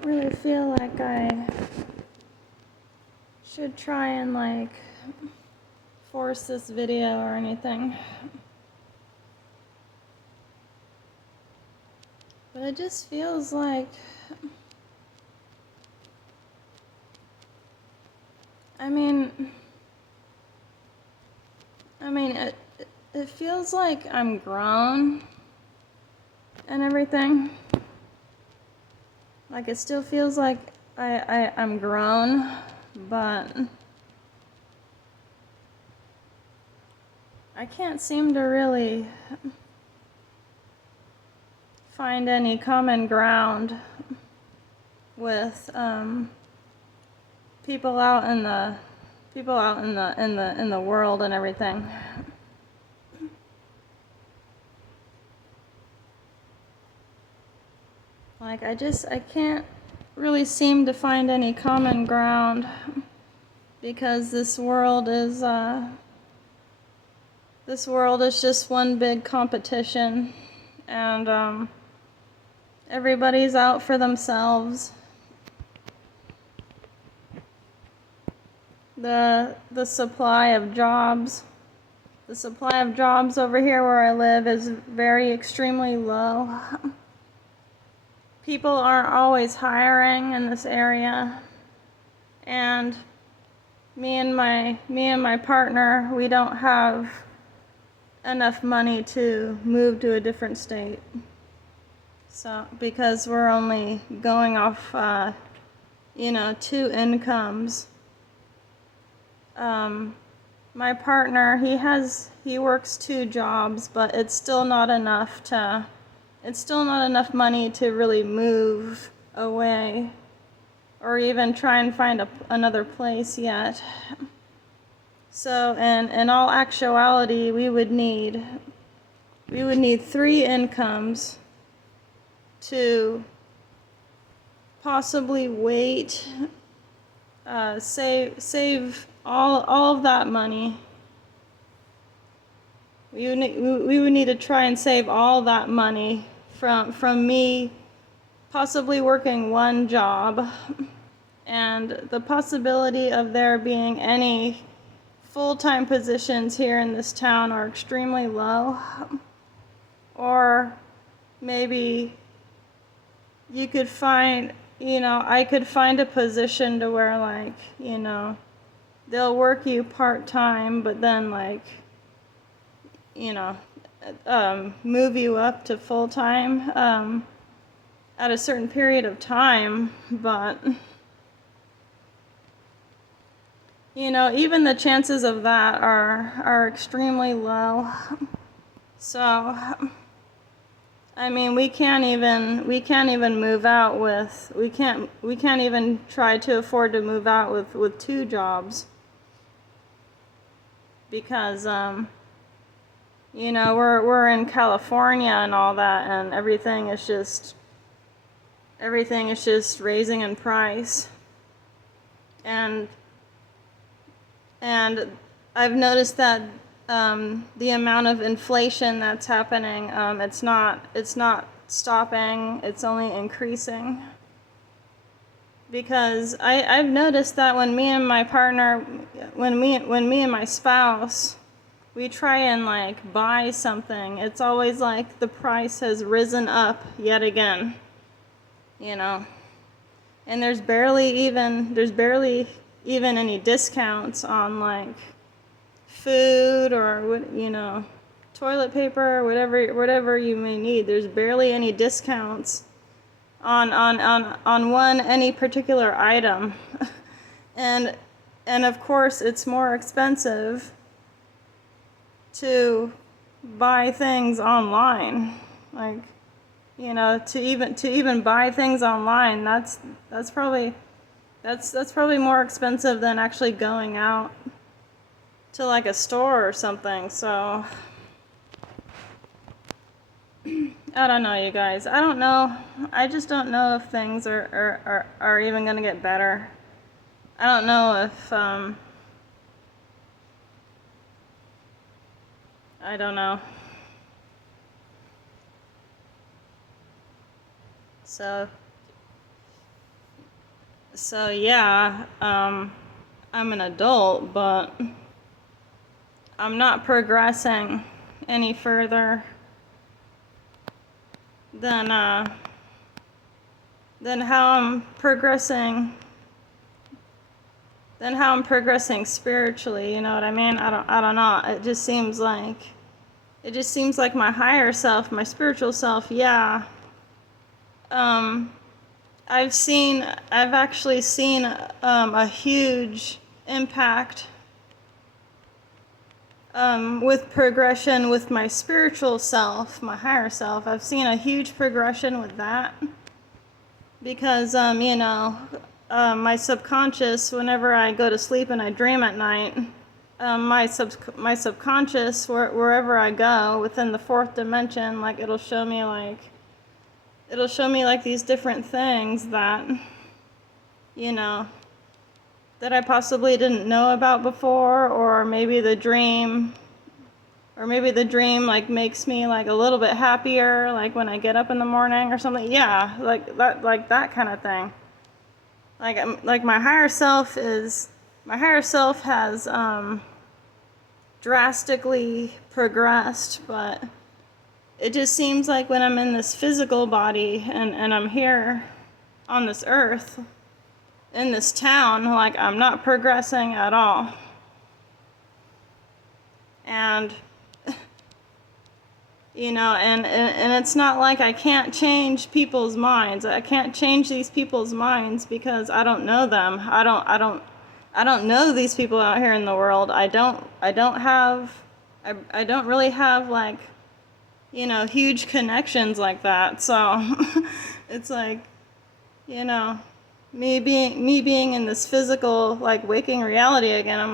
don't really feel like I should try and like force this video or anything. But it just feels like, I mean, it feels like I'm grown and everything. Like it still feels like I'm grown, but I can't seem to really find any common ground with people out in the world and everything. Like I can't really seem to find any common ground because this world is just one big competition, and everybody's out for themselves. The supply of jobs over here where I live is very extremely low. People aren't always hiring in this area, and me and my partner, we don't have enough money to move to a different state. So because we're only going off 2 incomes. My partner, he works 2 jobs, but it's still not enough money to really move away or even try and find another place yet. So in all actuality, we would need 3 incomes to possibly save all of that money. We would need to try and save all that money from me possibly working 1 job, and the possibility of there being any full-time positions here in this town are extremely low. Or maybe you could find, I could find a position to where they'll work you part-time, but then move you up to full-time at a certain period of time, but even the chances of that are extremely low. So we can't even move out with, we can't even try to afford to move out with 2 jobs because we're in California and all that, and everything is just raising in price. And I've noticed that the amount of inflation that's happening, it's not stopping, it's only increasing. Because I've noticed that when me and my partner, when me and my spouse, we try and buy something, it's always like the price has risen up yet again. And there's barely even any discounts on food or toilet paper, whatever you may need. There's barely any discounts on any particular item. and of course it's more expensive to buy things online. To even buy things online, that's probably more expensive than actually going out to a store or something. So I don't know, you guys. I don't know. I just don't know if things are even gonna get better. I don't know if I don't know. So So yeah, I'm an adult, but I'm not progressing any further than than how I'm progressing than how I'm progressing spiritually. You know what I mean? I don't know. It just seems like my higher self, my spiritual self. Yeah. Um, I've actually seen a huge impact with progression with my spiritual self, my higher self. I've seen a huge progression with that because, my subconscious, whenever I go to sleep and I dream at night, my subconscious, wherever I go within the fourth dimension, like it'll show me like these different things that, you know, that I possibly didn't know about before, or maybe the dream like makes me like a little bit happier, like when I get up in the morning or something. Yeah, like that kind of thing. Like my higher self has drastically progressed, but it just seems like when I'm in this physical body and I'm here on this earth, in this town, like I'm not progressing at all. And and it's not like I can't change people's minds. I can't change these people's minds because I don't know them. I don't know these people out here in the world. I don't really have like, huge connections like that. So it's like, you know, me being in this physical like waking reality again. I'm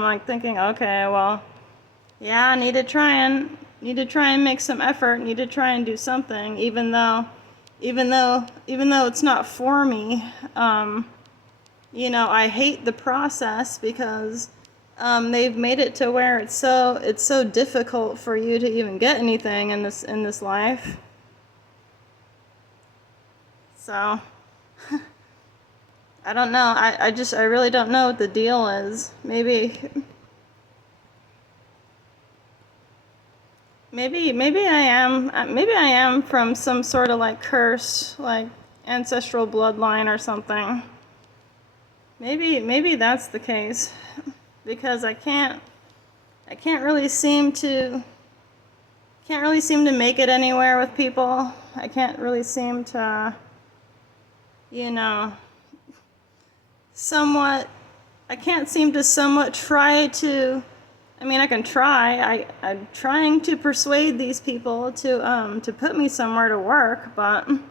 like thinking, okay, well, yeah, I need to try and make some effort, need to try and do something, even though it's not for me. I hate the process because they've made it to where it's so difficult for you to even get anything in this life. So I don't know. I really don't know what the deal is. Maybe I am from some sort of like cursed like ancestral bloodline or something. Maybe that's the case because I can't really seem to make it anywhere with people. I can't really seem to, you know, somewhat I can't seem to somewhat try to. I mean, I can try. I'm trying to persuade these people to put me somewhere to work, but I'm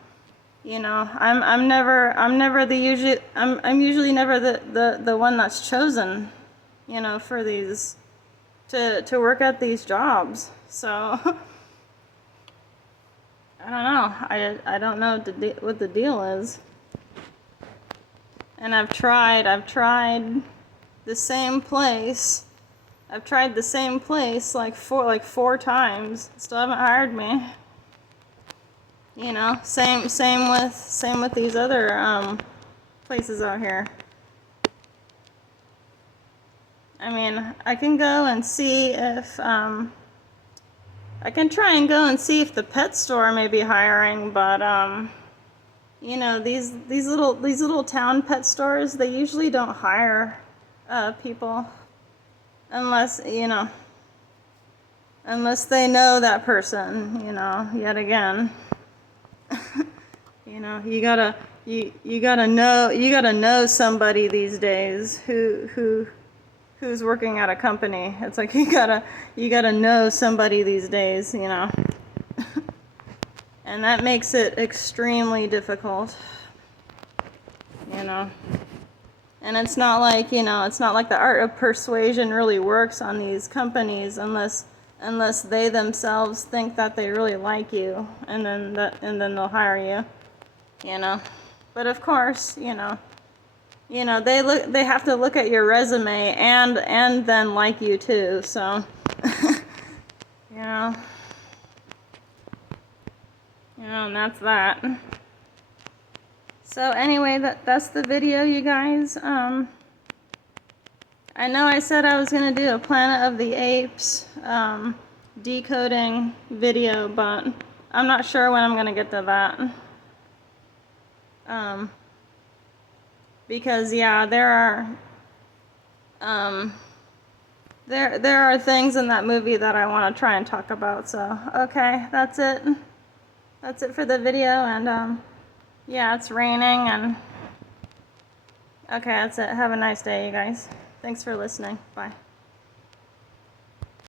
usually never the one that's chosen, for these to work at these jobs. So I don't know. I don't know what the deal is. And I've tried the same place. I've tried the same place like four times. Still haven't hired me. Same with these other places out here. I mean, I can go and see if I can try and go and see if the pet store may be hiring, but these little town pet stores, they usually don't hire people unless unless they know that person, yet again. You gotta know somebody these days who's working at a company. It's like you gotta know somebody these days, and that makes it extremely difficult, and it's not like the art of persuasion really works on these companies unless they themselves think that they really like you, and then they'll hire you. But of course, they have to look at your resume and then like you too. So, and that's that. So anyway, that's the video, you guys. I know I said I was going to do a Planet of the Apes decoding video, but I'm not sure when I'm going to get to that. Because yeah, there are things in that movie that I want to try and talk about. So okay, that's it. That's it for the video, and yeah, it's raining, and okay, that's it. Have a nice day, you guys. Thanks for listening. Bye.